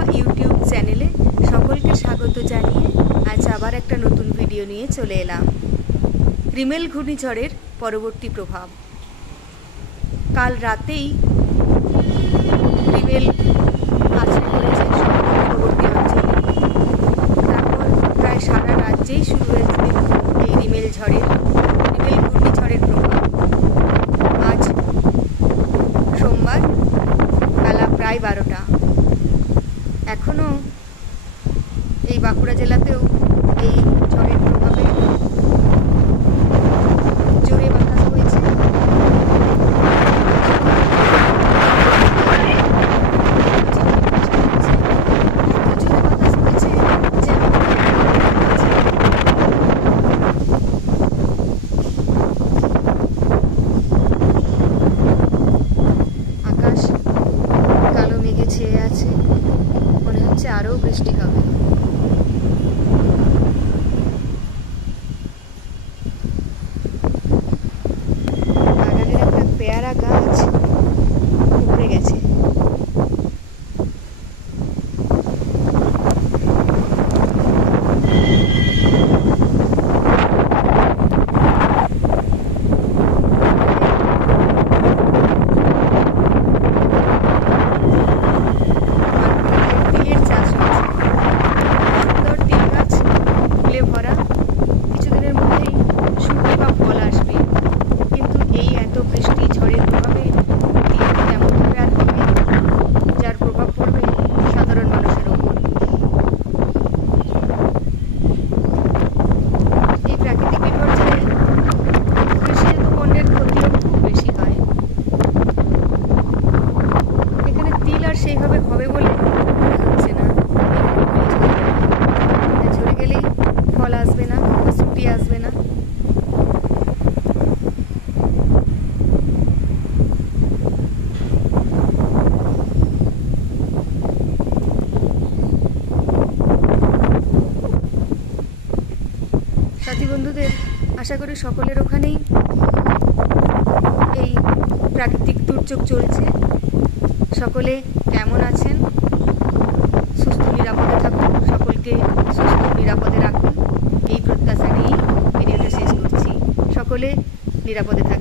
মা ইউটিউব চ্যানেলে সকলকে স্বাগত জানিয়ে আজ আবার একটা নতুন ভিডিও নিয়ে চলে এলাম। রিমেল ঘূর্ণিঝড়ের পরবর্তী প্রভাব। কাল রাতেই রিমেল আছড়ে পড়েছে তীরবর্তী অঞ্চলে। তারপর প্রায় সারা রাজ্যেই শুরু হয়েছে এই রিমেল ঘূর্ণিঝড়ের প্রভাব। আজ সোমবার বেলা প্রায় 12টা। এখনও এই বাঁকুড়া জেলাতেও এই ঝড়ের প্রভাবে জোরে বাতাস বইছে। আকাশ কালো মেঘে ছেয়ে আছে, মনে হচ্ছে আরও বৃষ্টি হবে। বাগানের একটা পেয়ারা গাছ উপড়ে গেছে। তিলের চাষ হয়েছে, সুন্দর তিল গাছ ফুলে ভরা। কিছুদিনের মধ্যেই শুকিয়ে বা ফল আসবে, কিন্তু এই এত বৃষ্টি ঝড়ের প্রভাবে তিল তেমনভাবে আর হবে, যার প্রভাব পড়বে সাধারণ মানুষের ওপর। এই প্রাকৃতিক বিপর্যয়ে কৃষিজাত পণ্যের ক্ষতিও খুব বেশি হয়। এখানে তিল আর সেইভাবে হবে বলে মনে হচ্ছে না। ঝরে গেলেই ফল আসবে না বা ছুটি আসবে না। সাথী বন্ধুদের আশা করি সকলের ওখানেই এই প্রাকৃতিক দুর্যোগ চলছে। সকলে কেমন আছেন? সুস্থ নিরাপদে থাকুন, সকলকে সুস্থ নিরাপদে রাখুন, এই প্রত্যাশা নিয়েই ভিডিওটা শেষ করছি। সকলে নিরাপদে থাকুন।